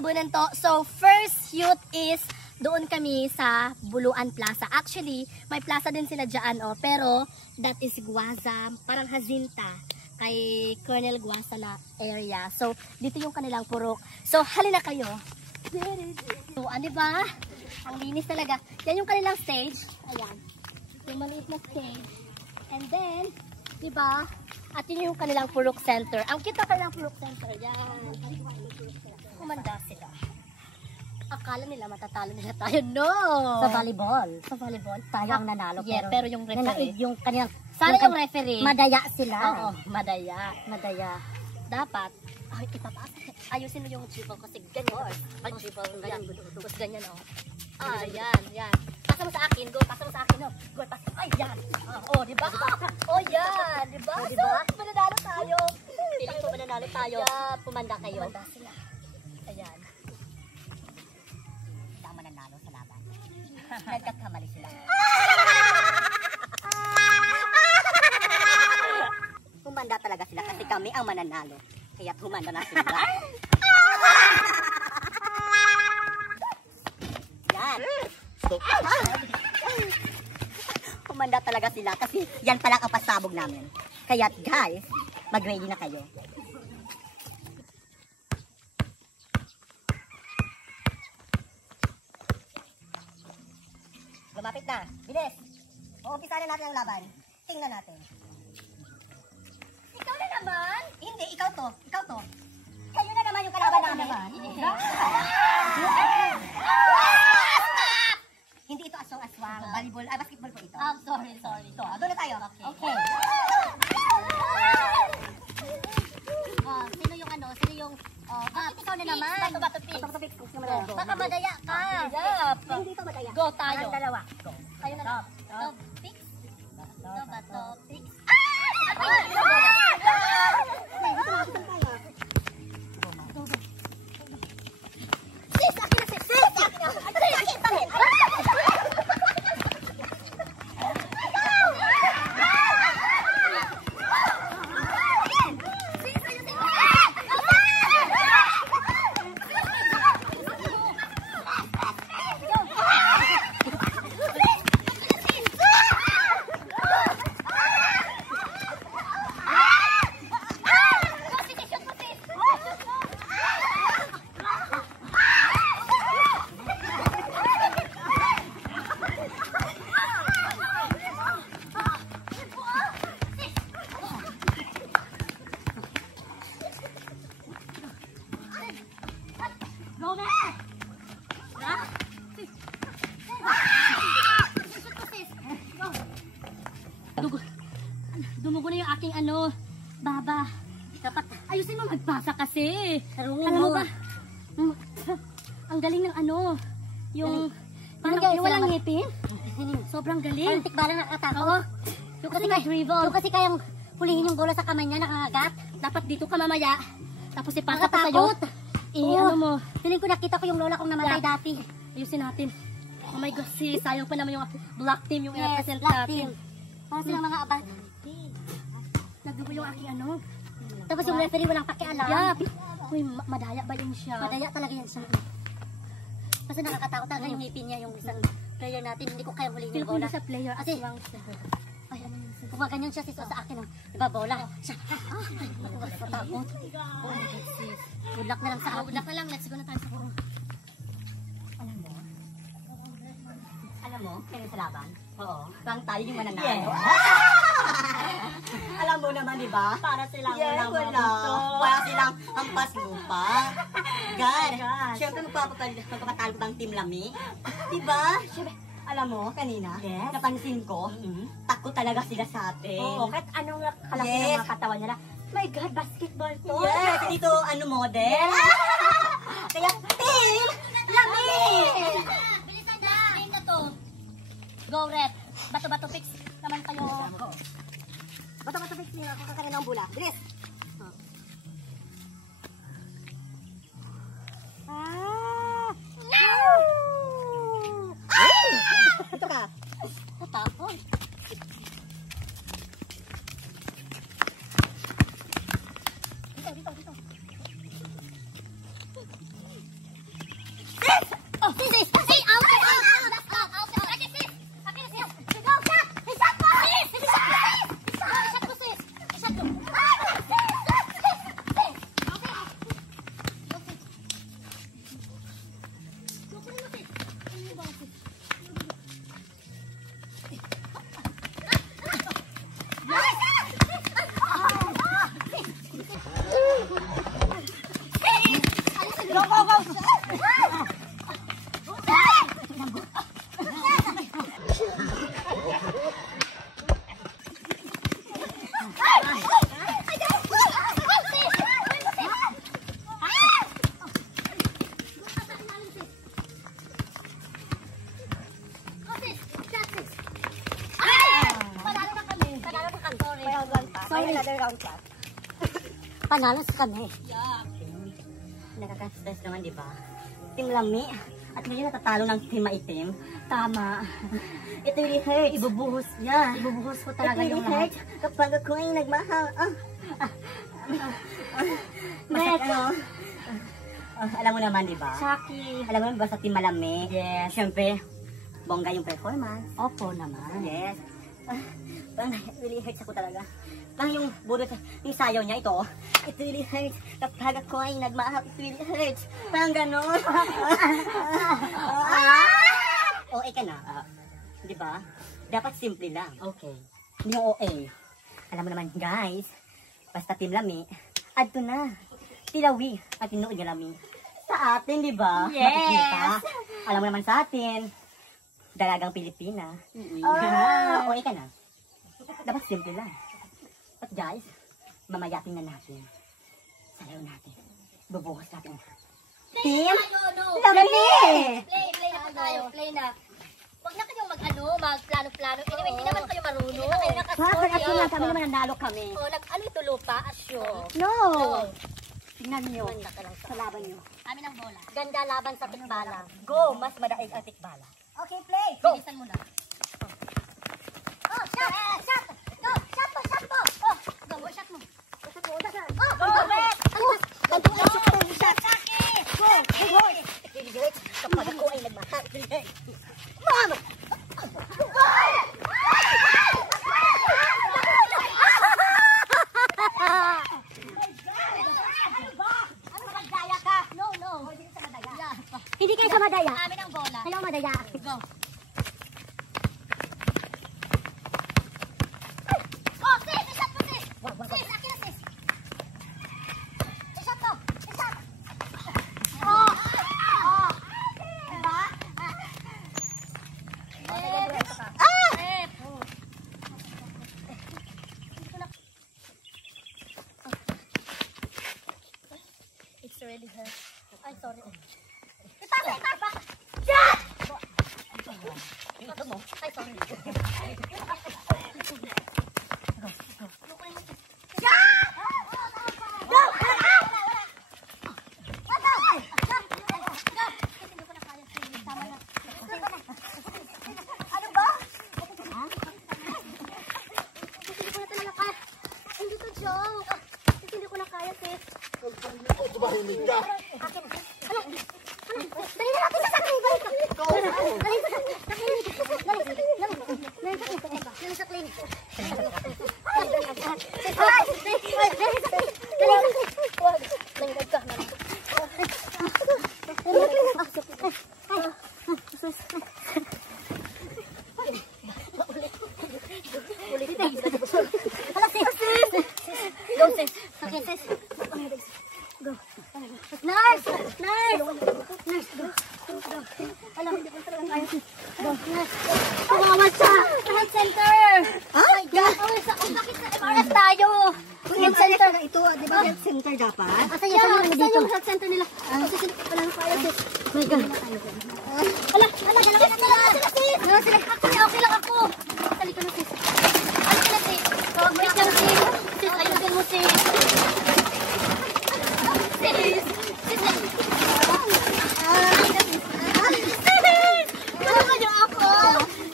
habunan to. So, first shoot is doon kami sa Buluan Plaza. Actually, may plaza din sila dyan, oh. Pero, that is Guazam, parang Jacinta, kay Colonel Guasa na area. So, dito yung kanilang purok. So, halina kayo. So, ano ba? Ang linis talaga. Yan yung kanilang stage. Ayan. Yung maliit na stage. And then, diba? At yun yung kanilang purok center. Ang kita kanilang purok center. Yan. Kumanda sila. Akala nila matatalo nila tayo. No! Sa volleyball. Sa volleyball. Tayo ang nanalo. Yeah, pero yung referee. Yung kanilang, sana yung referee. Madaya sila. Oo, madaya. Madaya. Dapat, ay, ipataas. Ayusin mo yung dribble kasi ganyan. Ay, dribble. Ganyan. Tapos ganyan, oh. Ah, yan, yan. Pasa mo sa akin, go. Pasa mo sa akin, oh. Go, pasa. Ay, yan. Oh, diba? Oh, yan. Diba? Oh, diba? So, mananalo tayo. Pilang po mananalo tayo. Yeah, pumanda kayo. Pumanda sila. Ayan. Sila ang mananalo sa laban. Nagkakamali sila. Humanda talaga sila kasi kami ang mananalo. Kaya humanda na sila. Yan. Humanda talaga sila kasi yan pala ang pasabog namin. Kaya guys, mag-ready na kayo. Lumapit na. Bilis. Uumpisahan na natin ang laban. Tingnan natin. Ikaw na naman? Hindi, ikaw to. Ikaw to. Kayo na naman yung kalaban namin. Hindi ito aswang-aswang. Volleyball, basketball po ito. Oh, sorry. Ito, doon na tayo. Okay. Sino yung ano? Sino yung... ikaw na naman. Bato-bato pig. Baka madaya ka. Hindi ito madaya. Go tayo. Ang dalawa. Go. Kayo na lang. Top pig. Bato pig. Sis, akin na sis. Sis, akin na. Sis, akin. Dumugo na yung aking ano, baba. Dapat ayusin mo magbasa kasi. Alam mo ba? Ang galing ng ano, yung walang ngipin. Sobrang galing. Ang tikbaran nakatako. Oo. Yung kasi dribble. Yung kasi kayang hulihin yung bola sa kamay niya, nakangagat. Dapat dito ka mamaya. Tapos ipasa ko sa'yo. Ano mo? Feeling ko nakita ko yung lola kong namatay dati. Ayusin natin. Oh my God, sayang pa naman yung black team yung i-represent black natin. team. Para silang mga abad. Nagdugo yung aking ano. Tapos yung referee walang pakialam. Yeah. Uy, madaya ba yun siya? Madaya talaga yan siya. Kasi nakakatakot talaga yung ngipin niya, yung isang player natin. Hindi ko kaya hulihin Feel yung ko bola. hindi sa player. Kasi, Ay, ano yun? kung ganyan siya sa akin, diba bola? Siya, nakatakot. Oh my God, sis. Good luck na lang sa akin. Good luck na lang. Let's go na tayo sa puro. Alam mo, kaya sa laban? Oo. Parang tayo yung mananalo. Alam mo naman, di ba? Para silang wala silang hampas lupa. God. Siyempre magpapatalo bang Team Lami? Di ba? Siyempre, alam mo, kanina, napansin ko, takot talaga sila sa atin. Oo, kahit anong kalaki ng mga katawan nila. My God, basketball to. Yes, dito, ano, model. Kaya, Team Lami! Bilisan na! Game na to. Go, rep. Bato-bato fix naman kayo. Bato-bato fix nila kung kakaroon ng bula. Bilis! No! Ito ka. Tapos. Dito. Sorry. Panalo sa kami. Nakaka-stress naman, di ba? Team Lami. At ngayon natatalo ng Team Maitim. Tama. It really hurts. Ibubuhos niya. Ibubuhos ko talaga yung lahat. Kapag ako ay nagmahal. Masakit ano? Alam mo naman, di ba? Chucky. Alam mo naman ba sa Team Malami? Yes. Siyempre, bongga yung performance. Opo naman. Yes. Parang really hurts ako talaga. Parang yung budot, yung sayaw niya ito. It really hurts. Kapag ako ay nagmahal, it really hurts. Parang gano'n. OA ka na. Di ba? Dapat simple lang. Okay. Hindi yung OA. Alam mo naman, guys, basta Team Lami, adto na. Tilawi at tinuod nga Lami. Sa atin, di ba? Yes. Makikita. Alam mo naman sa atin, dalagang Pilipina. OA ka na. Dapat simple lang. At guys, mamaya tingnan natin. Sayaw natin. Bubuhos natin. Team Lami! Play na po tayo. Play na. Huwag na kayong magplano-plano. Anyway, hindi naman kayo marunong. Hindi na kayo Bakit ako nga kami naman nanalo kami? O, ano ito lupa? Asyo. No! Tingnan nyo. Sa laban nyo. Amin ang bola. Ganda laban sa tikbala. Go! Mas madaig ang tikbala. Okay, play. Go! Bilisan mo na. Oh, shot! Shot! Go! Shot mo! Shot mo! Oh, go! Shot mo! Shot mo! Oh! Go! Go! Shot! Chucky! Go! Go! Kapag ako ay nagmahal. Mama! Hindi kayo sa madaya. Amin ang bola. Kayo ang madaya. Go. Oh, sis! Isat mo, sis! Sis, akin na, sis! Isat mo! Isat! Oh! Oh! Diba? It's really hurt. Ay, sorry. Itapa! Itapa! Shot! Ito mo. Ay, sorry. Health center! Oh my God! Bakit sa MRS tayo? Health center na ito, di ba? Health center dapat? Asa yung health center nila? Wala na kaya, sis. My God. Wala, dalawa na sila, sis. Dalawa sila. Actually, okay lang ako. Salito na, sis. Ano ka na, sis? Wait lang, sis. Sis, ayusin mo, sis. Sis. Sis. Tulungan niyo ako.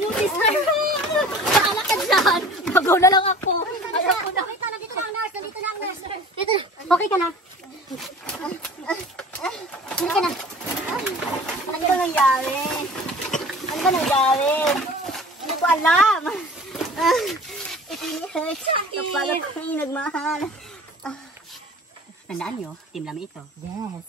Yung sister. Bahala ka dyan. Magaw na lang ako. Ayaw ko na. Dito na ang nurse. Dito na ang nurse. Dito na. Okay ka na. Okay ka na. Ano ba nangyari? Ano ba nangyari? Hindi ko alam. It really hurts. Kapag ako ay nagmahal. Tandaan nyo, Team Lami ito. Yes.